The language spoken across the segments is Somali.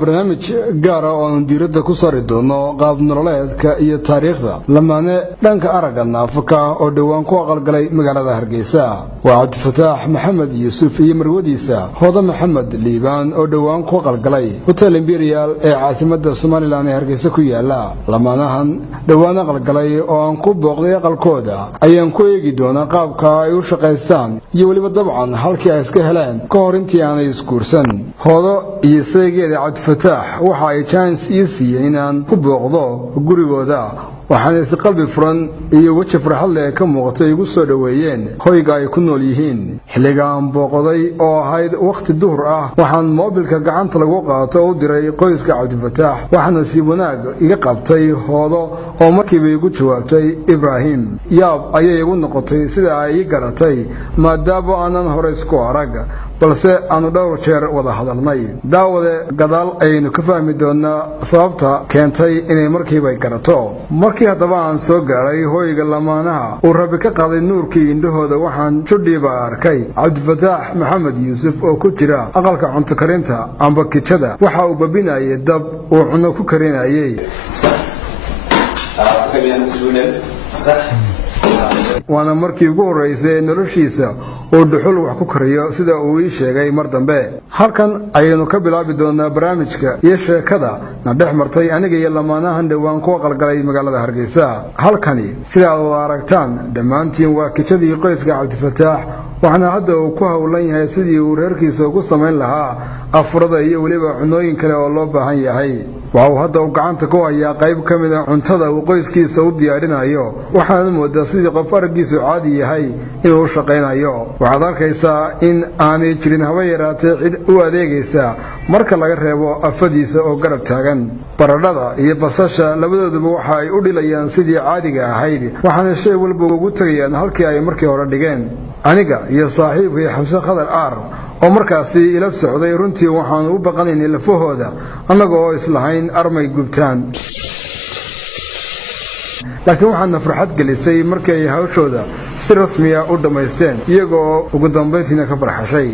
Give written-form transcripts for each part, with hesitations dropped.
barnaamij gaar ah oo aan diiradda ku saari doono qaab nololeedka iyo taariikhda lamaane dhanka aragga naafka oo dhawaan ku aqalgalay magaalada Hargeysa. waa Cabdifataax Maxamed Yuusuf iyo marwadiisa Hooda Maxamed Liibaan oo dhawaan ku aqalgalay Hotel Imperial ee caasimadda Soomaaliland ee Hargeysa ku yaala. lamaanahan dhawaan aqalgalay oo aan ku booqday aqalkooda ayaan ku eegi doonaa qaabka ay u shaqaystaan iyo waliba dabcan halkii ay iska heleen ka hor intii aanay isguursan. Hoodo iyo saygayga Cabdifataax waxa ay chance ii siiyeen inaan ku booqdo gurigooda, waxaana si qalbi furan iyo waji farxad leh ka muuqatay igu soo dhaweeyeen hoyga ay ku nool yihiin. xilliga aan booqday oo ahayd waqti duhur ah, waxaan moobilka gacanta lagu qaato u diray qoyska Cabdifataax, waxaana si wanaag iga qabtay Hoodo oo markiiba igu jawaabtay Ibrahim. yaab ayay igu noqotay sida ay ii garatay maadaama aanan hore isku arag, balse aanu dhowr jeer wada hadalnay. daawade gadaal ayaynu ka fahmi doonaa sababta keentay inay markiiba garato. markii haddaba aan soo gaaray hoyga lamaanaha uu Rabbi ka qaaday nuurkii indhahooda, waxaan judhiiba arkay Cabdifataax Maxamed Yuusuf oo ku jira aqalka cunto karinta amba kitchada. waxa uu babinayay dab uu cunno ku karinayay. waana markii ugu horeysay noloshiisa oo dhuxul wax ku kariyo sida uu ii sheegay mar dambe. halkan ayaynu ka bilaabi doonaa barnaamijka iyo sheekada na dhex martay aniga iyo lamaanahan dhawaan ku aqalgalay magaalada Hargeysa. halkani sida aad aragtaan dhammaantiin waa kitchadii qoyska Cabdifataax, waxaana hadda uu ku hawlan yahay sidii uu reerkiisa ugu samayn lahaa afurada iyo weliba cunooyin kale oo loo baahan yahay. waxa uu hadda u gacanta ku hayaa qayb ka mid ah cuntada uu qoyskiisa u diyaarinayo, waxaana moodaa sidii qof araggiisu caadi yahay inuu shaqaynayo. waxaad arkaysaa in aanay jirin haba yaraatee cid u adeegaysa marka laga reebo afadiisa oo garab taagan. baradhada iyo basasha labadooduba waxa ay u dhilayaan sidii caadiga ahayd, waxaana shay walba ugu tagayaan halkii ay markii hore dhigeen. aniga iyo saaxiibkay Xamse Khadar Aar oo markaasi ila socday, runtii waxaan u baqanaynay lafahooda annaga oo islahayn armay gubtaan. laakiin waxaana farxad gelisay markii ay hawshooda si rasmi ah u dhammaysteen, iyagoo ugu dambayntiina ka farxashay.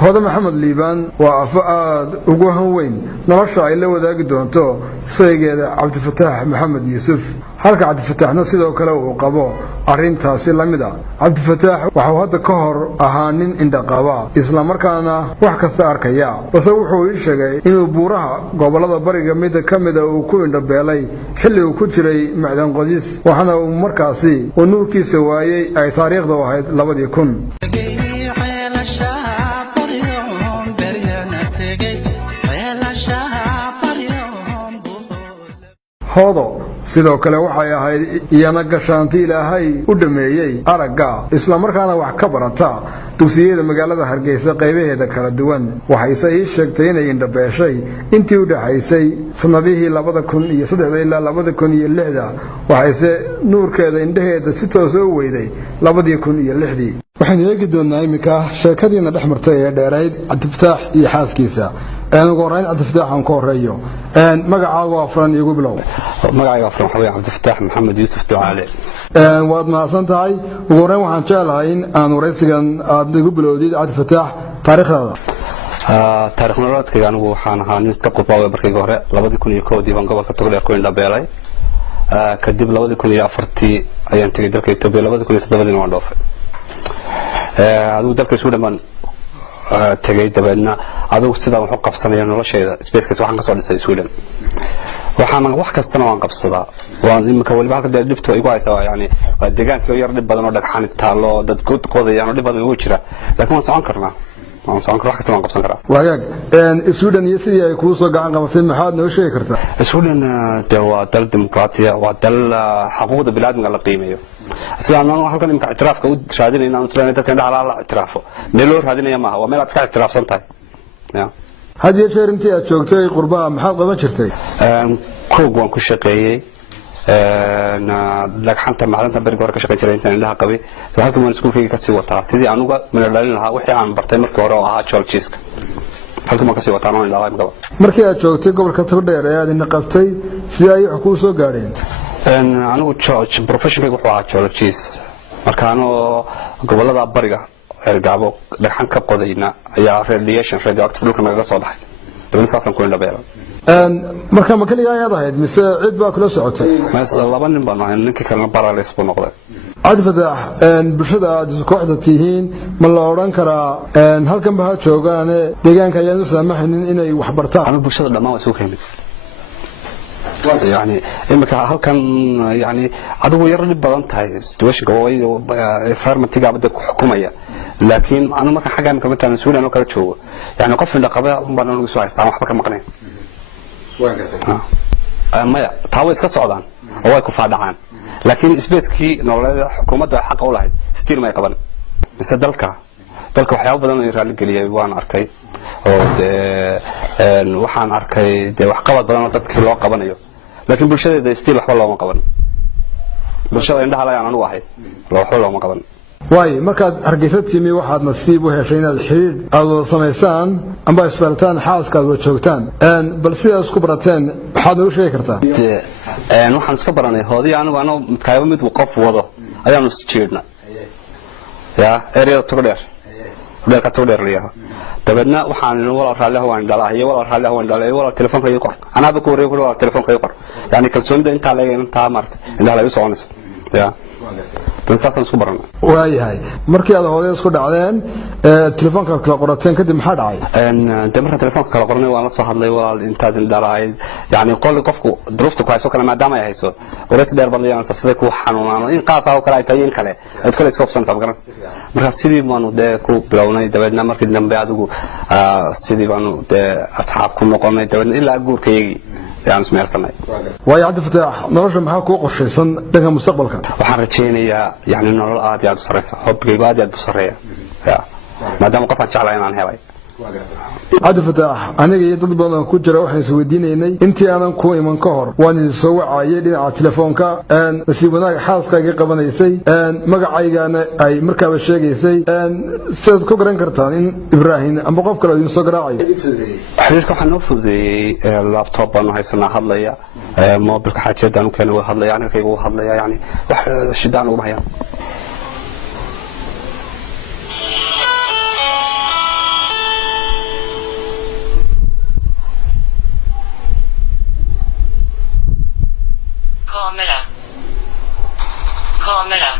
Hooda Maxamed Liibaan waa afo aad ugu hanweyn nolosha ay la wadaagi doonto saygeeda Cabdifataax Maxamed Yuusuf, halka Cabdifataaxna sidoo kale uu qabo arrintaasi la mid ah. Cabdifataax waxa uu hadda ka hor ahaa nin indhaqaba isla markaana wax kasta arkaya, balse wuxuu ii sheegay inuu buuraha gobolada bariga mid ka mid ah uu ku indhabeelay xilli uu ku jiray macdan qodis, waxaana uu markaasi uu nuurkiisa waayay ay taariikhdu ahayd 2000. Hoodo sidoo kale waxay ahayd iyana gashaanti Ilaahay u dhameeyay aragga, isla markaana wax ka barata dugsiyada magaalada Hargeysa qaybaheeda kala duwan. waxayse ii sheegtay inay indhabeeshay intii u dhaxaysay sanadihii 2003 ilaa 2006, waxayse nuurkeeda indhaheeda si toos u weyday 2006. waxaan eegi doonaa imika sheekadiina dhex martay ee dheerayd Cabdifataax iyo xaaskiisa. ugu horeyn Cabdifataax aan ka horeeyo, magacaaga waa Afran igu bilow. magacayga Afran waxa weeye Cabdifataax Maxamed Yuusuf Ducaale. waad mahadsan tahay. ugu horeyn waxaan jeclahay in aan wareysigan aad igu bilowdid Cabdifataax taariikhdaada. taariikh nololeedkayga anigu waxaan ahaa nin iska qurbaaway markii hore 2001 baan gobolka Togdheer ku indhabeelay. kadib 2004 ayaan tagay dalka Itoobiya, 2007 waan dhoofay. adigu dalka Suudaan baan tagay dabeedna adigu sidaa wax u qabsanaya noloshayda spacekiisa waxaan ka soo dhisay Suudaan. waxaan wax kastana waan qabsadaa. waan imika waliba halka dhibto igu haysaa, yani waa deegaanka yar dhib badan oo dhagxan taalo dad good qodayaan oo dhib badan ugu jira, laakiin waan socon karnaa. waan socon karaa, wax kasta waan qabsan karaa. waagaag Suudaan iyo sidii ay kugu soo gacan qabatay maxaad noo sheegi kartaa? Suudaan waa dal dimuqraadiya, waa dal xuquuqda bini'aadamka la qiimeeyo. sidaan halkan imika ictiraafka u raadinayna aan isleeyahay dadka indhaha la ictiraafo meel loo raadinaya maaha, waa meel aad ka ictiraafsan tahay. had iyo jeer intii aad joogtay qurbaha maxaad qaban jirtay? koog waan ku shaqeeyay, dhagxanta macdanta bariga hore ka shaqayn jiray intaan indhaha qabay halkan waan iskuulkayga ka sii wataa sidii anuga mina dhalin lahaa wixii aan bartay markii hore oo ahaa geologiska halkan waan ka sii wataa anoo indhaha imkaba markii aad joogtay gobolka Togdheer ee aad indha qabtay sidee ay wax ku soo gaadheen anigu professionkayga wuxuu ahaa geologist marka anoo gobolada bariga ergaabo dhagxan ka qodayna ayaa radiation radioactive dhulka naga soo baxay dabadna saasaan ku indha beelay marka ma kaliya ayaad ahayd mise cid baa kula socotay laba nin baan ahay ninkii kalena paralysis buu noqday عاد فتح bulshada aad kooxda tihiin ma la oran karaa halkan baa joogaan deegaanka ayaan u saamaxaynin inay wax bartaan ama bulshada dhamaan waa soo keenay يعني imika halkan yani adigu yar dhib badan tahay situation way environment-ga abada ku xukumaya laakiin anu marka xaga imika mataan suulaan oo kala joogo yani qof indha qaba baan ugu soo haystaa waxba ka maqneen waan gartay maya taa way iska socdaan oo way ku faadhacaan laakiin isbeedkii nololeeda xukuumadda xaq u lahayd stiil ma qaban mise dalka waxyaabo badan oo raali galiyay waan arkay oo waxaan arkay wax qabad badan oo dadkii loo qabanayo laakiin bulshada stiil waxba looma qaban bulshada indhaha la anu ahay waxba looma qaban way markaad Hargeysa timi waxaad nasiib u heshay inaad xiriir aad wada sameysaan amba isbartaan xaaska aad joogtaan bal sidaas ku barateen waxaad u sheegi kartaa waxaan iska baranay hoodii anigu kayba mid qof wado ayaan is jeedna ya area Togdheer leeyahay dabadna waxaan walaal raaliha waan dhalay walaal telefoonka igu qor anaaba ku wareego walaal telefoonka igu qor yani kalsoonida inta leeyahay inta martay indhaha la soconayso ya taasaan isku baranay waayahay markii aad hooday isku dhacdeen telefoonka kala qorateen kadib maxaa dhacay marka telefoonka kala qornay waan la soo hadlay walaal intaad indhalay yani qofku duruufta ku hayso kala maadaama ay hayso wareys dheer badlayaan sasay ku xanuunaano in qaabka oo kale ay tahay in kale aad kale iska qabsan sabgaran marka sidii baanu ku bilownay dabadna markii dambe adigu sidii baanu asxaab ku noqonay dabadna ilaa guurkaygi يعني اسمه يرسلني. ويعد فتح نرجع معها كوقش صن لها مستقبل كان. وحرجيني يعني إنه الآد يعد بصرية حب جيباد يعد بصرية. ما دام قفنا شغلين عن هواي. عاد فتح أنا جيت ضد كجرا واحد يسوي ديني أنت أنا كوي من كهر وأنا سوى عيالي على تلفونك أن نسيبنا حاسك قبل يسي أن مجا عيجانا أي مركب الشيء يسي أن سيدكو جرين كرتان إبراهيم أم بقف كلا ينسق راعي. حريركم حنوفذ اللابتوب أنا هاي سنة هذليا موبايل حاجة دانو كانوا هذليا يعني كيبو هذليا يعني شدان ومهيا. Kamera.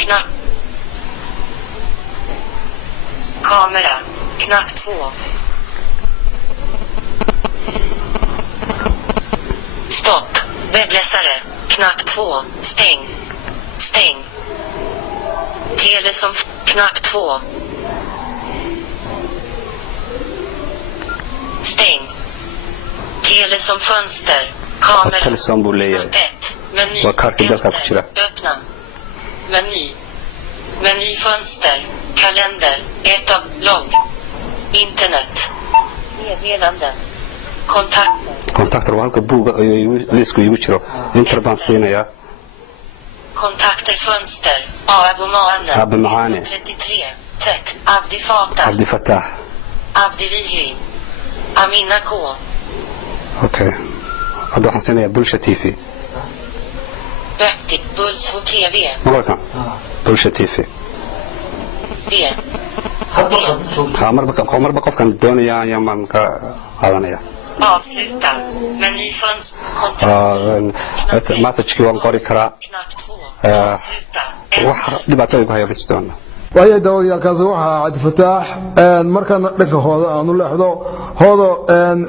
Knapp. Kamera. Knapp 2. Stopp. Webbläsare. Knapp 2. Stäng. Stäng. Tele som knapp 2. Stäng. Tele som fönster. Kamera. Knapp 1. Meny. Öppna. Meny. Menyfönster. Kalender. 1 av logg. Internet. Meddelanden. Kontakter var halka buuga liisku igu jiro interbansiina ya kontakter fönster Abu Maane 33 text Abdi Fatah Abdi Rihi Amina K okej hade han sina Bulsha TV Bätti Bulls TV Malasa Bulsha TV marba qofkan doonaya yaman ka qaadanaya avsluta menyfönster message-ki waan qori karaa wax dhibaatooyin ku haya jirtaan وهي دولة كازوها عبد الفتاح مركز لك هذا أنا لاحظه هذا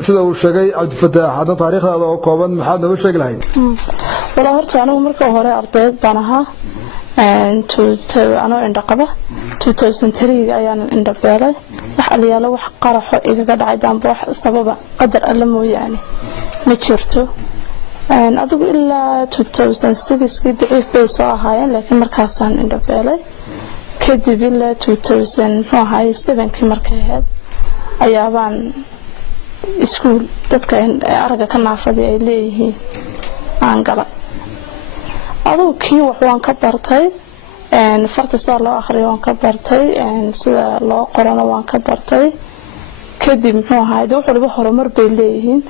سيدا وشجعي عبد الفتاح هذا تاريخ هذا كوبان محد وشجع هاي والله هرت أنا مركز هراء أرتاد بناها أنا عند قبة 2003 أيام عند بيالي وحاليا لو حقرح إذا قد عدم بوح سبب قدر ألمه يعني متشرته أذوق إلا 2006 كده إفبسوا هاي لكن مركز عند بيالي كدب إلا 2007 كمركز أيابان إسكول تذكر أرجع كنا فدي إليه عنقلا aduu kii wax waan ka bartay farta soo loo akhriyo waan ka bartay sida loo qorano waan ka bartay kadib muxuu ahaay wax waliba horumar bay leeyihiin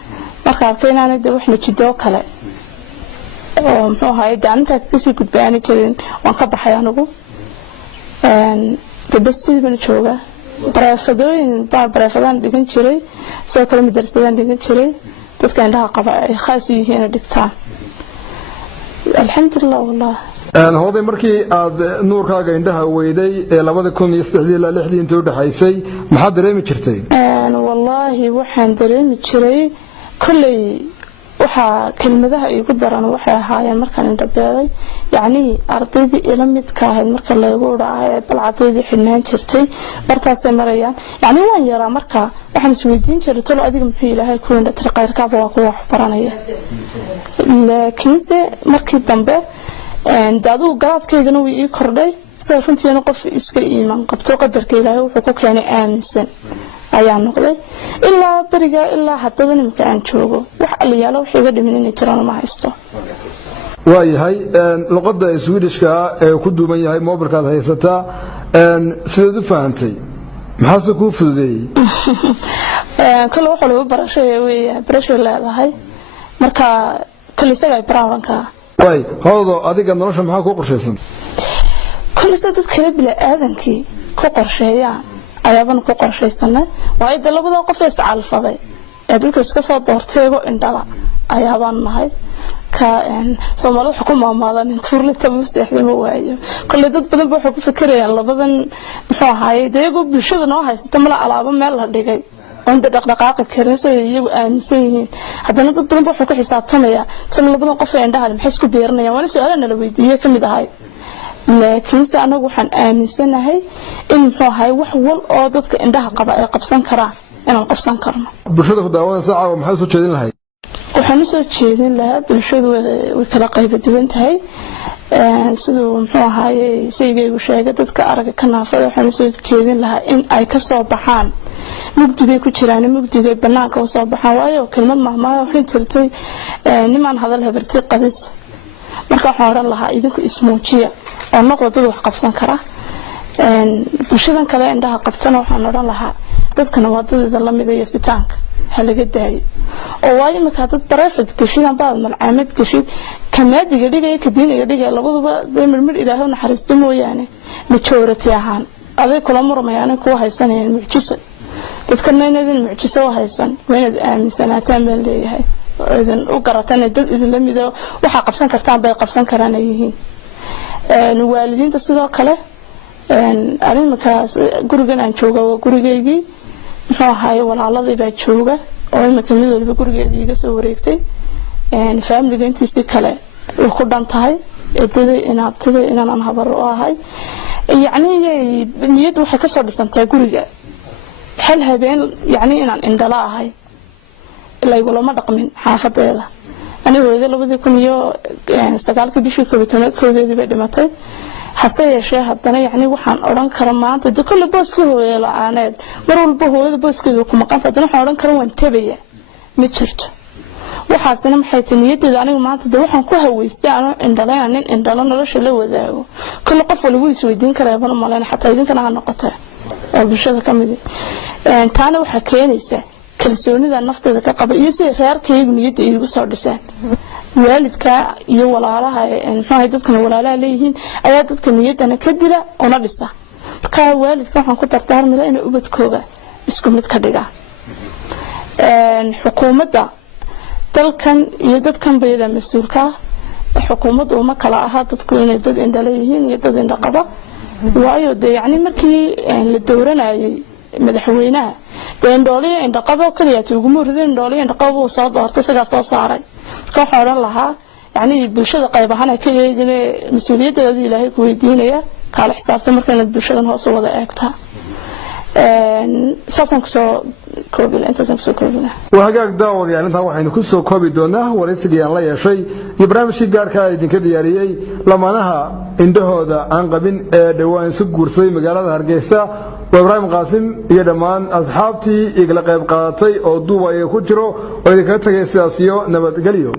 marka arkaynaana wax natiijo kale oo muxuu ahaay daanta kasii gudbaan jirin waan ka baxay anigu dabasii baan jooga barafadaan dhigan jiray soo kale madrasadaan dhigan jiray dadka indhaha qaba ay khaas yihiin dhigtaan alxamdulillah wallah hooday markii aad nuurkaaga indhaha weyday ee 2003 ilaa 6 inta u dhaxaysay maxaa dareemi jirtay wallahi waxaan dareemi jiray kulay waxa kelmadaha igu daran waxay ahaayeen markaan indhabeelay yacni ardaydii ila midka ahayd marka lagu dhacaay balcadeedii xidhnaan jirtay martaasay marayaan yacni waan yaraa marka waxaan isweydiin jiray tolo adiga muxuu ilaahay ku indha tir qayrkaaba waa ku wax baranaya laakiinse markii dambe daadu garaadkaygana way ii kordhay sida runtiina qof iska iimaan qabto qadarka ilaahay wuxuu ku keenay aaminsan ayaa noqday ilaa bariga ilaa hadda nimka aan joogo wax aliyaalo wax iga dhimin inay jiraan ma haysto waayahay luqadda Swedishka ee ku duuban yahay mobilkaad haysataa sidaad u fahantay maxaa ku fududeeyay kala wax loo barasho leedahay marka kala isaga baraawanka way hoodo adiga nolosha maxaa ku qorshaysan kala sadad kala bila aadankii ku qorsheeyaan ayaaban ku qorshaysanay waa ida labada qof ee sacalfaday ee dadka iska soo doorteego indhala ayaabaan nahay ka Soomaalidu waxa ku maamaadan intuurle tabuuseexda ma waayo kale dad badan waxa ku fikirayaan labadan muxuu ahaay deego bulshada noo haysata mala alaabo meel la dhigay عند دقائق كرنسة يجوا مسيين هذا نقد بدنا بروح كل حساب تمية ثم لبنا قفة عندها المحسك بيرنا وأنا سؤالنا لو يديه كم ده هاي لكن سأنا وحن آمنسنا هاي إن هو هاي وحول عادت عندها قبسان كرا أنا قبسان كرنا برشة خدوان ساعة ومحسو تشيلين هاي وحنسو تشيلين لها برشة وكلا قيبة دبنت هاي sidoo muxuu ahaay saygaygu sheegay dadka araga kanaafada waxaan soo jeedin lahaa in ay ka soo baxaan mugdiga ku jiraan mugdiga banaanka oo soo baxaan waayo kelmad mahmaa waxay tirtay niman hadal habartii qadis marka waxaan oran lahaa idinku ismoojiya oo noqdo dad wax qabsan kara bulshadan kale indhaha qabtana waxaan oran lahaa dadkana waa dad la mid ah sitaanka halaga daayo oo waayo marka dad barafad gashidan baad malcaamad gashid kamaadiga dhigay kadiniga dhigay labaduba marmar ilaahay naxariisto mooyaane majority ahaan aday kula murmayaan ku haysanayeen mucjiso dadkana inay mucjiso haysan weenad aaminsanaataan baan leeyahay idan u garataan dad idin la mid ah waxa qabsan kartaan bay qabsan karaan yihiin waalidiinta sidoo kale arinkaas gurigan aan joogo gurigeygii muxuu ahaay walaaladii baa jooga oo imika mid walba gurigeedii iga soo wareegtay family intiisi kale ku dhantahay eedaday inaabtaday inaan habar u ahay yacni niyad waxay ka soo dhisantay guriga hal habeen yacni inaan indhala ahay ilaa igulama dhaqmin xaafadeeda aniga hooyada 2009 bishii 12 bay dhimatay hase yeeshee haddana yacni waxaan odhan kara maanta de kulle booska hooyo la'aaneed mar walba hooyada booskeeda ku maqanta haddana waxaan odhan kara waan tabaya ma jirto waxaasina maxay tahay niyadeeda aniga maanta de waxaan ku haweystay anoo indhalayna nin indhala nolosha la wadaago kulle qof walba is weydiin karaa bana maleen xataa idinkana ha noqotee oo bulshada ka mid ah taana waxaa keenaysa kalsoonida nafteeda ka qaba iyo si reerkaygu niyadda iigu soo dhiseen waalidka iyo walaalaha maxay dadkana walaalaha leeyihiin ayaa dadka niyadana ka dila oo dhisa marka waalidka waxaan ku tartaarmay inay ubadkooga isku mid ka dhigaan xukuumadda dalkan iyo dadkan bayada mas'uulka xukuumaddu uma kala aha dadku inay dad indhaleeyihiin iyo dad indhaqaba waayo de yacni markii la dooranayay madaxweynaha indhooliya indhaqaba kaliya ugu murideen indhooliya indhaqaba uu soo doortay isaga soo saaray marka waxaan oran lahaa yacni bulshada qayb ahaan ka eegine mas'uuliyaddeeda ilaahay ku weydiinaya kala xisaabtan marka inaad bulshadan hoos u wada eegtaa saasan kusoo koobil intaasaan kusoo koobina wahagaag daawadayaal intaan waxaynu ku soo koobi doonaa waraysigii aan la yeeshay iyo barnaamijkii gaarka ah idinka diyaariyey lamaanaha indhahooda aan qabin ee dhawaan isu guursaday magaalada Hargeysa waa Ibraahim Qaasim iyo dhammaan asxaabtii igala qayb qaadatay oo duubaya ku jiro oo idinka tagay sidaas iyo nabadgelyo